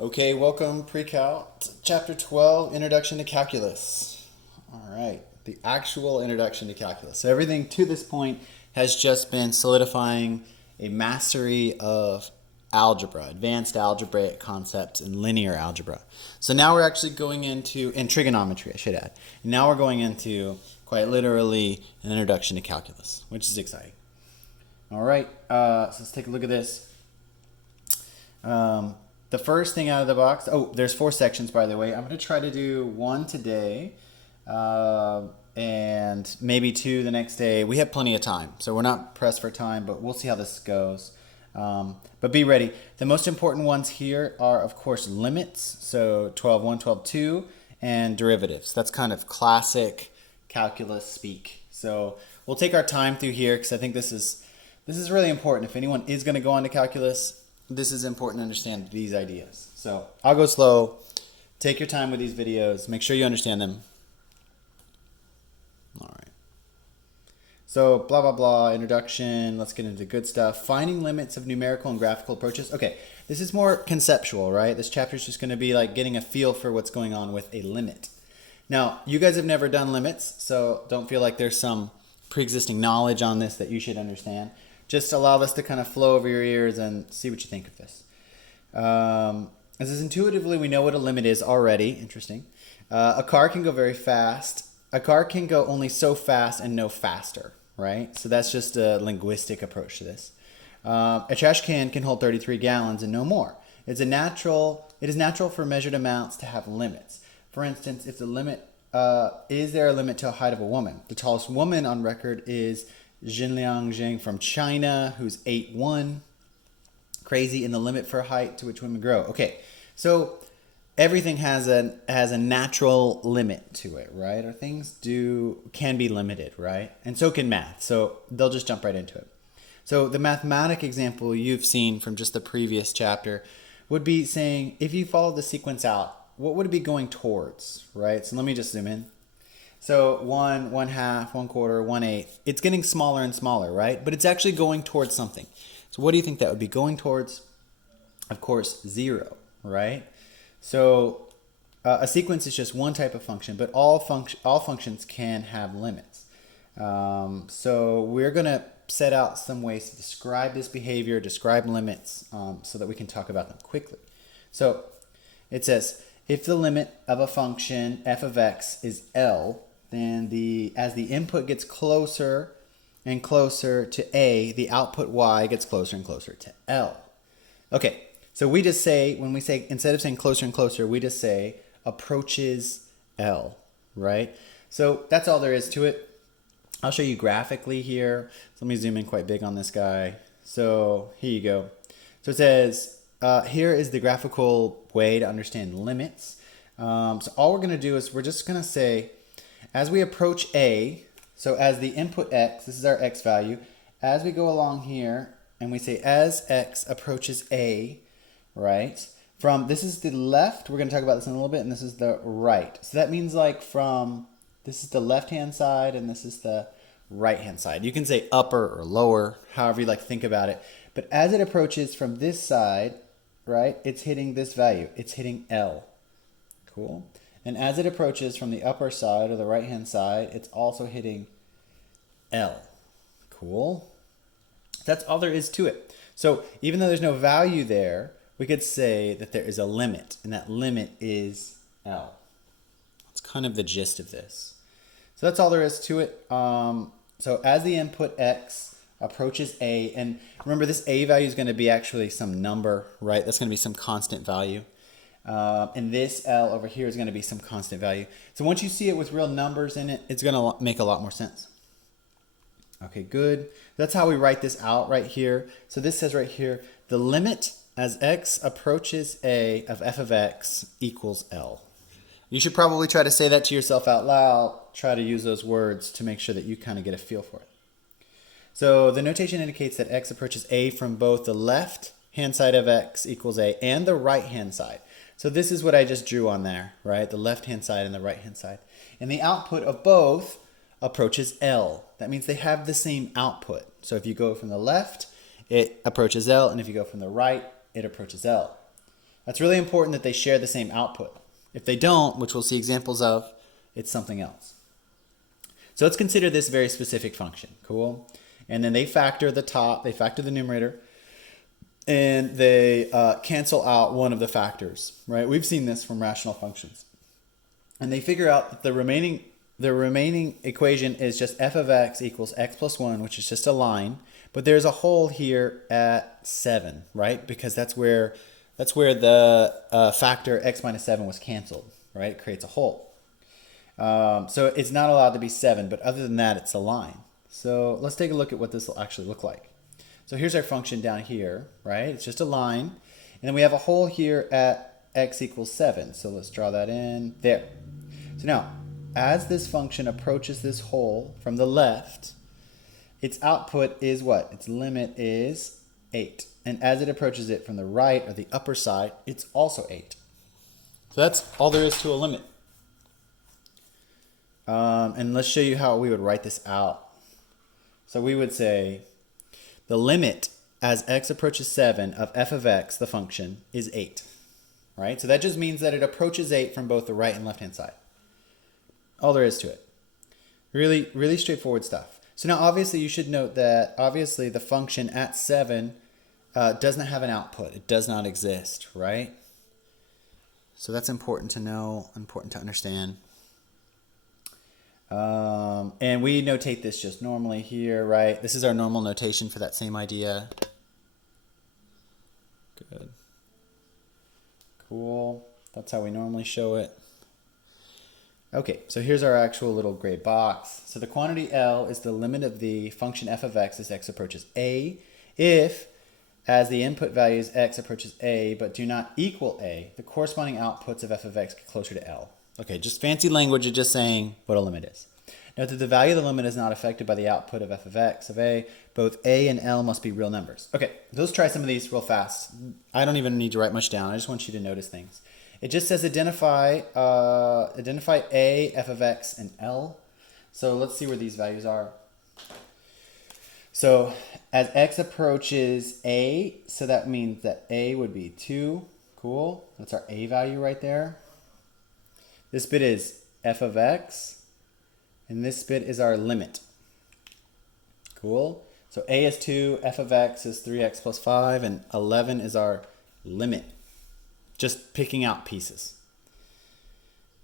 Okay, welcome pre-cal, chapter 12, Introduction to Calculus. All right, the actual introduction to calculus. So everything to this point has just been solidifying a mastery of algebra, advanced algebraic concepts and linear algebra. So now we're actually going into, and trigonometry I should add. Now we're going into, quite literally, an introduction to calculus, which is exciting. All right, so let's take a look at this. The first thing out of the box, there's 4 sections, by the way. I'm going to try to do 1 today and maybe 2 the next day. We have plenty of time, so we're not pressed for time, but we'll see how this goes. But be ready. The most important ones here are, of course, limits, so 12.1, 12.2, and derivatives. That's kind of classic calculus speak. So we'll take our time through here because I think this is really important. If anyone is going to go on to calculus, this is important to understand these ideas. So I'll go slow. Take your time with these videos. Make sure you understand them. All right. So blah, blah, blah, introduction. Let's get into good stuff. Finding limits of numerical and graphical approaches. Okay, this is more conceptual, right? This chapter is just going to be like getting a feel for what's going on with a limit. Now, you guys have never done limits, so don't feel like there's some pre-existing knowledge on this that you should understand. Just allow this to kind of flow over your ears and see what you think of this. As is intuitively, we know what a limit is already. Interesting. A car can go very fast. A car can go only so fast and no faster, right? So that's just a linguistic approach to this. A trash can hold 33 gallons and no more. It is natural for measured amounts to have limits. For instance, if the limit, is there a limit to the height of a woman? The tallest woman on record is Jinliang Zheng from China, who's 8'1". Crazy in the limit for height to which women grow. Okay, so everything has a natural limit to it, right? Or things can be limited, right? And so can math. So they'll just jump right into it. So the mathematic example you've seen from just the previous chapter would be saying, if you follow the sequence out, what would it be going towards, right? So let me just zoom in. So 1, 1/2, 1/4, 1/8. It's getting smaller and smaller, right? But it's actually going towards something. So what do you think that would be going towards? Of course, 0, right? So a sequence is just one type of function, but all functions can have limits. So we're going to set out some ways to describe this behavior, describe limits, so that we can talk about them quickly. So it says, if the limit of a function f of x is L, then as the input gets closer and closer to A, the output y gets closer and closer to L. Okay, so we just say, instead of saying closer and closer, we just say approaches L, right? So that's all there is to it. I'll show you graphically here. So let me zoom in quite big on this guy. So here you go. So it says, here is the graphical way to understand limits. So all we're going to do is we're just going to say, as we approach A, so as the input x, this is our x value, as we go along here, and we say as x approaches A, right? This is the left, we're going to talk about this in a little bit, and this is the right. So that means this is the left-hand side, and this is the right-hand side. You can say upper or lower, however you like to think about it. But as it approaches from this side, right, it's hitting this value. It's hitting L. Cool. And as it approaches from the upper side or the right-hand side, it's also hitting L. Cool. That's all there is to it. So even though there's no value there, we could say that there is a limit, and that limit is L. That's kind of the gist of this. So that's all there is to it. So as the input x approaches A, and remember this A value is going to be actually some number, right? That's going to be some constant value. And this L over here is going to be some constant value. So once you see it with real numbers in it, it's going to make a lot more sense. Okay, good. That's how we write this out right here. So this says right here, the limit as x approaches A of f of x equals L. You should probably try to say that to yourself out loud. Try to use those words to make sure that you kind of get a feel for it. So the notation indicates that x approaches A from both the left-hand side of x equals A and the right-hand side. So this is what I just drew on there, right? The left-hand side and the right-hand side. And the output of both approaches L. That means they have the same output. So if you go from the left, it approaches L, and if you go from the right, it approaches L. That's really important that they share the same output. If they don't, which we'll see examples of, it's something else. So let's consider this very specific function. Cool. And then they factor the top, they factor the numerator, and they cancel out one of the factors, right? We've seen this from rational functions. And they figure out that the remaining equation is just f of x equals x plus 1, which is just a line. But there's a hole here at 7, right? Because that's where the factor x minus 7 was canceled, right? It creates a hole. So it's not allowed to be 7, but other than that, it's a line. So let's take a look at what this will actually look like. So here's our function down here, right? It's just a line. And then we have a hole here at x equals 7. So let's draw that in there. So now, as this function approaches this hole from the left, its output is what? Its limit is 8. And as it approaches it from the right or the upper side, it's also 8. So that's all there is to a limit. And let's show you how we would write this out. So we would say the limit as x approaches 7 of f of x, the function, is 8. Right? So that just means that it approaches 8 from both the right and left-hand side. All there is to it. Really, really straightforward stuff. So now obviously you should note that obviously the function at 7 does not have an output. It does not exist, right? So that's important to know, important to understand. And we notate this just normally here, right? This is our normal notation for that same idea. Good. Cool. That's how we normally show it. Okay, so here's our actual little gray box. So the quantity L is the limit of the function f of x as x approaches a if, as the input value is x approaches a but do not equal a, the corresponding outputs of f of x get closer to L. Okay, just fancy language of just saying what a limit is. Note that the value of the limit is not affected by the output of f of x of a. Both a and L must be real numbers. Okay, let's try some of these real fast. I don't even need to write much down. I just want you to notice things. It just says identify a, f of x, and L. So let's see where these values are. So as x approaches a, so that means that a would be 2. Cool. That's our a value right there. This bit is f of x, and this bit is our limit. Cool. So a is 2, f of x is 3x plus 5, and 11 is our limit. Just picking out pieces.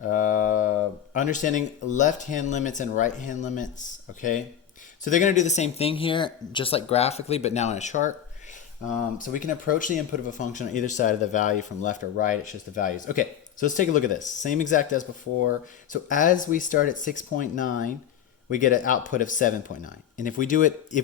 Understanding left-hand limits and right-hand limits, okay? So they're going to do the same thing here, just like graphically, but now in a chart. So we can approach the input of a function on either side of the value from left or right. It's just the values. Okay, so let's take a look at this. Same exact as before. So as we start at 6.9, we get an output of 7.9. And if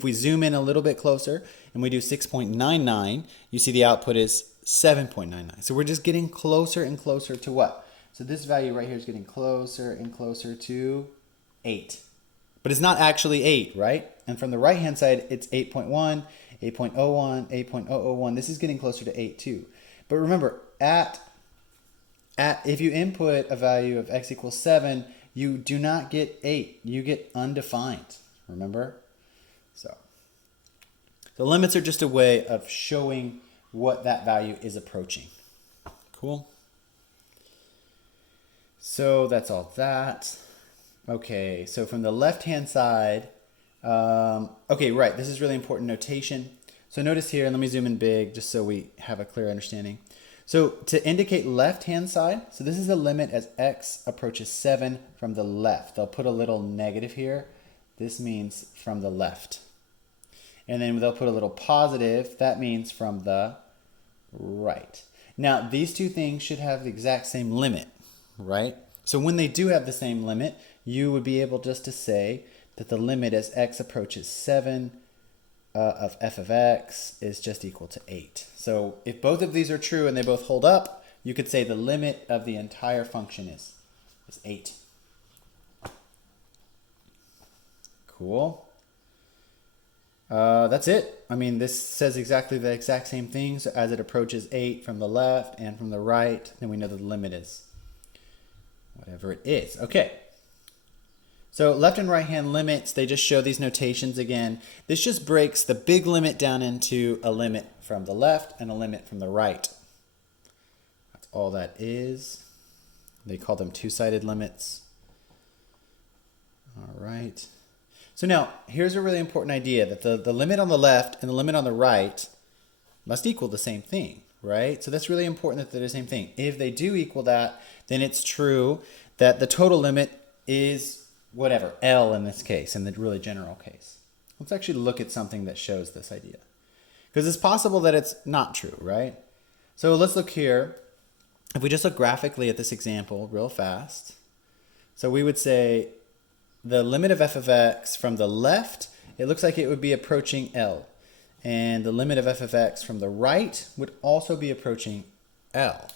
we zoom in a little bit closer and we do 6.99, you see the output is 7.99. So we're just getting closer and closer to what? So this value right here is getting closer and closer to 8. But it's not actually 8, right? And from the right-hand side, it's 8.1, 8.01, 8.001. This is getting closer to 8 too. But remember, if you input a value of x equals 7, you do not get 8. You get undefined, remember? So the limits are just a way of showing what that value is approaching. Cool. So that's all that. Okay, so from the left-hand side, okay, right, this is really important notation. So notice here, and let me zoom in big just so we have a clear understanding. So to indicate left-hand side, so this is the limit as x approaches 7 from the left. They'll put a little negative here. This means from the left. And then they'll put a little positive. That means from the right. Now, these two things should have the exact same limit, right? So when they do have the same limit, you would be able just to say that the limit as x approaches 7 of f of x is just equal to 8. So if both of these are true and they both hold up, you could say the limit of the entire function is 8. Cool. That's it. I mean, this says exactly the exact same thing. So as it approaches 8 from the left and from the right, then we know that the limit is whatever it is. Okay. So left and right hand limits, they just show these notations again. This just breaks the big limit down into a limit from the left and a limit from the right. all that is. They call them two-sided limits. All right. So now, here's a really important idea, that the limit on the left and the limit on the right must equal the same thing, right? So that's really important that they're the same thing. If they do equal that, then it's true that the total limit is whatever, L in this case, in the really general case. Let's actually look at something that shows this idea. Because it's possible that it's not true, right? So let's look here. If we just look graphically at this example real fast, so we would say the limit of f of x from the left, it looks like it would be approaching L. And the limit of f of x from the right would also be approaching L.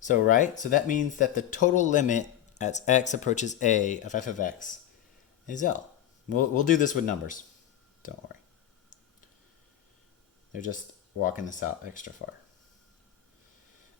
So, right? So that means that the total limit as x approaches a of f of x is L. We'll do this with numbers. Don't worry. They're just walking this out extra far.